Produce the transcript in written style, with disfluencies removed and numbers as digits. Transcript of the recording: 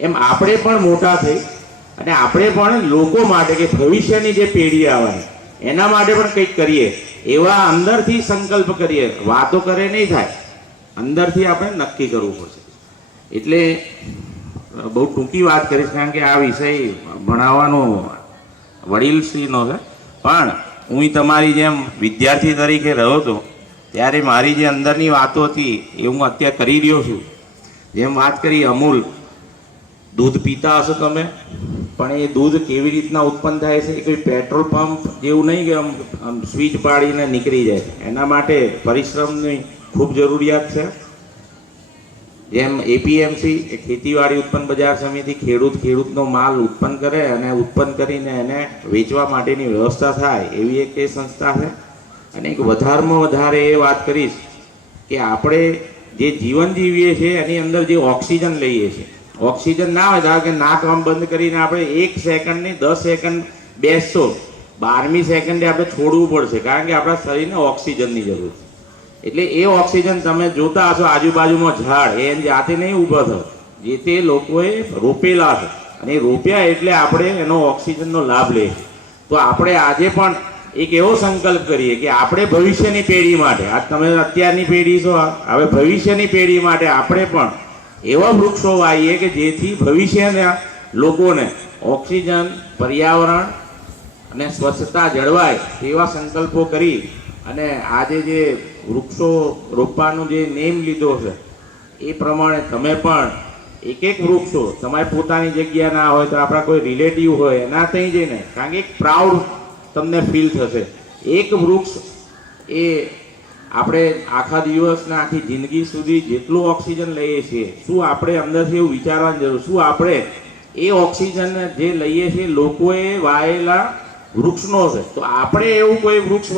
એમ આપણે પણ મોટા થઈ અને આપણે પણ લોકો માટે કે ભવિષ્યની જે પેઢી આવવાની એના માટે પણ કંઈક કરીએ એવા અંદરથી સંકલ્પ કરીએ. વાતો કરે નહીં થાય, અંદરથી આપણે નક્કી કરવું પડશે. એટલે બહુ ટૂંકી વાત કરીશ કારણ કે આ વિષય ભણાવવાનો વડીલશ્રીનો છે. પણ હું તમારી જેમ વિદ્યાર્થી તરીકે રહ્યો હતો ત્યારે મારી જે અંદરની વાતો હતી એ હું અત્યારે કરી રહ્યો છું. જેમ વાત કરી અમૂલ દૂધ પીતા હશો તમે, પણ એ દૂધ કેવી રીતના ઉત્પન્ન થાય છે એ કોઈ પેટ્રોલ પંપ જેવું નહીં કે આમ સ્વિચ પાડીને નીકળી જાય. એના માટે પરિશ્રમની ખૂબ જરૂરિયાત છે. જેમ એપીએમસી એ ખેતીવાડી ઉત્પન્ન બજાર સમિતિ ખેડૂતનો માલ ઉત્પન્ન કરે અને ઉત્પન્ન કરીને એને વેચવા માટેની વ્યવસ્થા થાય એવી એક એ સંસ્થા છે. અને એક વધારેમાં વધારે એ વાત કરીશ કે આપણે જે જીવન જીવીએ છીએ એની અંદર જે ઓક્સિજન લઈએ છીએ, ઓક્સિજન ના હોય ધારો કે નાક આમ બંધ કરીને આપણે 1 સેકન્ડ નહીં 10 સેકન્ડ બેસશો, 12મી સેકન્ડે આપણે છોડવું પડશે કારણ કે આપણા શરીરને ઓક્સિજનની જરૂર છે. એટલે એ ઓક્સિજન તમે જોતા હશો આજુબાજુમાં ઝાડ એ જાતે નહીં ઊભા થયો, જે તે લોકોએ રોપેલા છે અને એ રોપ્યા એટલે આપણે એનો ઓક્સિજનનો લાભ લઈએ છીએ. તો આપણે આજે પણ એક એવો સંકલ્પ કરીએ કે આપણે ભવિષ્યની પેઢી માટે, આજ તમે અત્યારની પેઢી છો, હવે ભવિષ્યની પેઢી માટે આપણે પણ એવા વૃક્ષો વાવીએ કે જેથી ભવિષ્યના લોકોને ઓક્સિજન, પર્યાવરણ અને સ્વચ્છતા જળવાય એવા સંકલ્પો કરી અને આજે જે વૃક્ષો રોપવાનો જે નેમ લીધો છે એ પ્રમાણે તમે પણ એક વૃક્ષો તમારી પોતાની જગ્યા ના હોય તો આપણા કોઈ રિલેટિવ હોય એના ત્યાં જઈને, કારણ કે એક પ્રાઉડ તમને ફીલ થશે. એક વૃક્ષ એ આપણે આખા દિવસના આખી જિંદગી સુધી જેટલું ઓક્સિજન લઈએ છીએ, શું આપણે અંદરથી એવું વિચારવાની જરૂર, શું આપણે એ ઓક્સિજન જે લઈએ છીએ લોકોએ વાયેલા વૃક્ષનો છે, તો આપણે એવું કોઈ વૃક્ષ